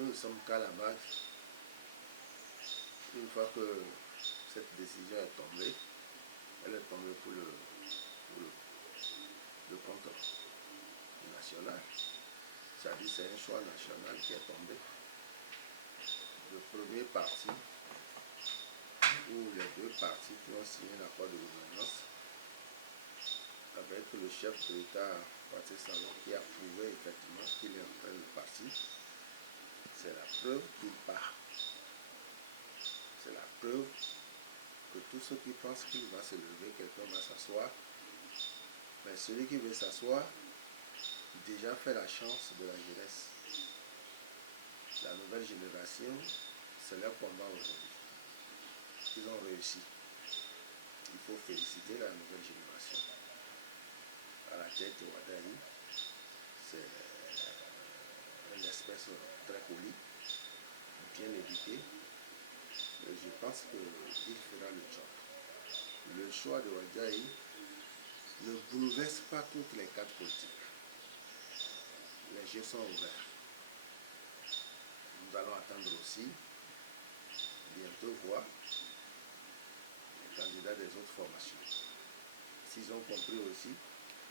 nous ne sommes qu'à la base. Une fois que cette décision est tombée, elle est tombée pour le compte national. C'est-à-dire c'est un choix national qui est tombé. Le premier parti, ou les deux partis qui ont signé l'accord de gouvernance, avec le chef de l'État, Patrice Talon, qui a prouvé effectivement qu'il est en train de partir, c'est la preuve qu'il part. C'est la preuve que tous ceux qui pensent qu'il va se lever, quelqu'un va s'asseoir. Mais celui qui veut s'asseoir, déjà fait la chance de la jeunesse. La nouvelle génération, c'est leur combat aujourd'hui. Ils ont réussi. Il faut féliciter la nouvelle génération. À la tête de Wadayi, c'est une espèce très polie, bien éduquée. Mais je pense qu'il fera le job. Le choix de Wadayi ne bouleverse pas toutes les cartes politiques. Les jeux sont ouverts. Nous allons attendre aussi, bientôt voir les candidats des autres formations. S'ils ont compris aussi,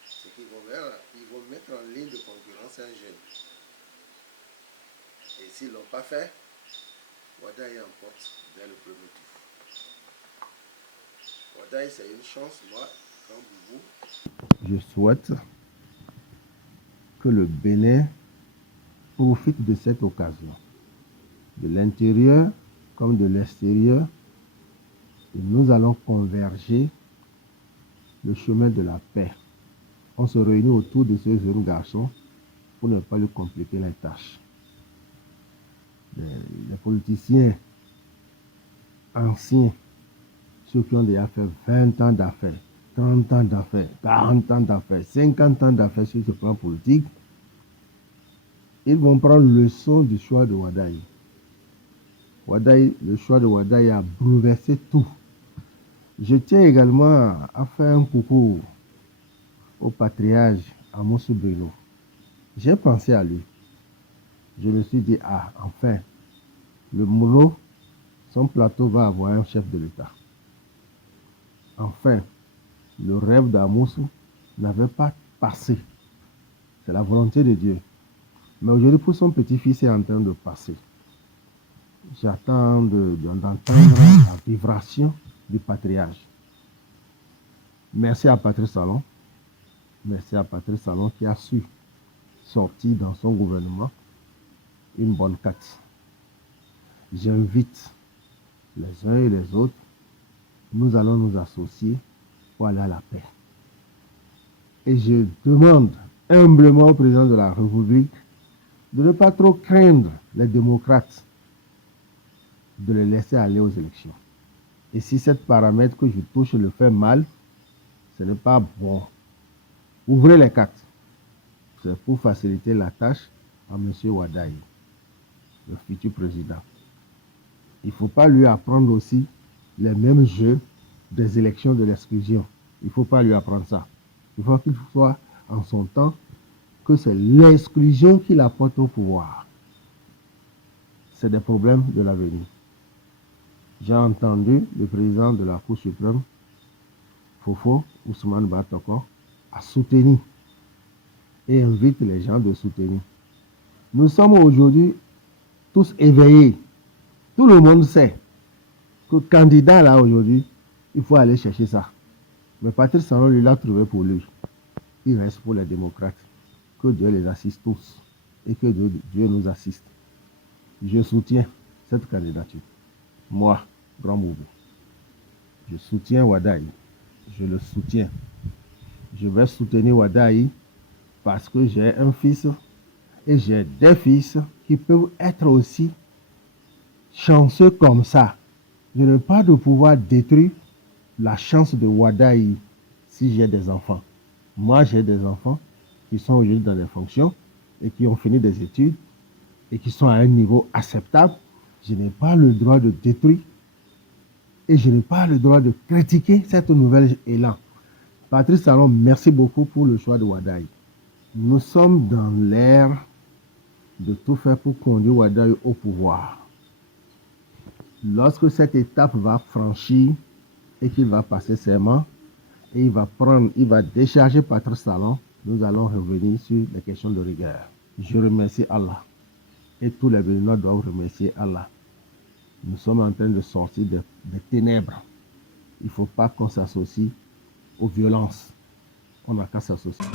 c'est qu'ils vont mettre en ligne de concurrence un jeune. Et s'ils ne l'ont pas fait, Wadayi emporte dès le premier tour. Wadayi, c'est une chance, moi, quand vous. Je souhaite que le Bénin profite de cette occasion, de l'intérieur comme de l'extérieur, et nous allons converger le chemin de la paix. On se réunit autour de ce jeune garçon pour ne pas lui compliquer les tâches. Les politiciens anciens, ceux qui ont déjà fait 20 ans d'affaires, 30 ans d'affaires, 40 ans d'affaires, 50 ans d'affaires sur ce plan politique, ils vont prendre leçon du choix de Wadayi. Le choix de Wadayi a bouleversé tout. Je tiens également à faire un coucou au patriarche Amos Bruno. J'ai pensé à lui. Je me suis dit, enfin, le Mono, son plateau va avoir un chef de l'État. Enfin, le rêve d'Amos n'avait pas passé. C'est la volonté de Dieu. Mais aujourd'hui, pour son petit-fils, est en train de passer. J'attends d'entendre la vibration du patriarche. Merci à Patrice Talon. Merci à Patrice Talon qui a su sortir dans son gouvernement une bonne carte. J'invite les uns et les autres, nous allons nous associer pour aller à la paix. Et je demande humblement au président de la République de ne pas trop craindre les démocrates, de les laisser aller aux élections. Et si cet paramètre que je touche le fait mal, ce n'est pas bon. Ouvrez les cartes. C'est pour faciliter la tâche à M. Wadayi, le futur président. Il ne faut pas lui apprendre aussi les mêmes jeux des élections de l'exclusion. Il ne faut pas lui apprendre ça. Il faut qu'il soit en son temps que c'est l'exclusion qui l'apporte au pouvoir. C'est des problèmes de l'avenir. J'ai entendu le président de la Cour suprême, Fofo Ousmane Batoko, à soutenir et invite les gens de soutenir. Nous sommes aujourd'hui tous éveillés. Tout le monde sait que candidat là aujourd'hui, il faut aller chercher ça. Mais Patrice Talon, lui, l'a trouvé pour lui. Il reste pour les démocrates. Que Dieu les assiste tous et que Dieu nous assiste. Je soutiens cette candidature. Moi, Grand Boubou, je soutiens Wadayi. Je le soutiens. Je vais soutenir Wadayi parce que j'ai un fils et j'ai des fils qui peuvent être aussi chanceux comme ça. Je n'ai pas de pouvoir détruire la chance de Wadayi si j'ai des enfants. Moi, j'ai des enfants qui sont aujourd'hui dans des fonctions et qui ont fini des études et qui sont à un niveau acceptable. Je n'ai pas le droit de détruire et je n'ai pas le droit de critiquer cette nouvelle élan. Patrice Talon, merci beaucoup pour le choix de Wadayi. Nous sommes dans l'ère de tout faire pour conduire Ouaddaï au pouvoir. Lorsque cette étape va franchir et qu'il va passer serment, et il va décharger Patrice Talon, nous allons revenir sur les questions de rigueur. Je remercie Allah. Et tous les Béninois doivent remercier Allah. Nous sommes en train de sortir des ténèbres. Il ne faut pas qu'on s'associe aux violences. On n'a qu'à s'associer.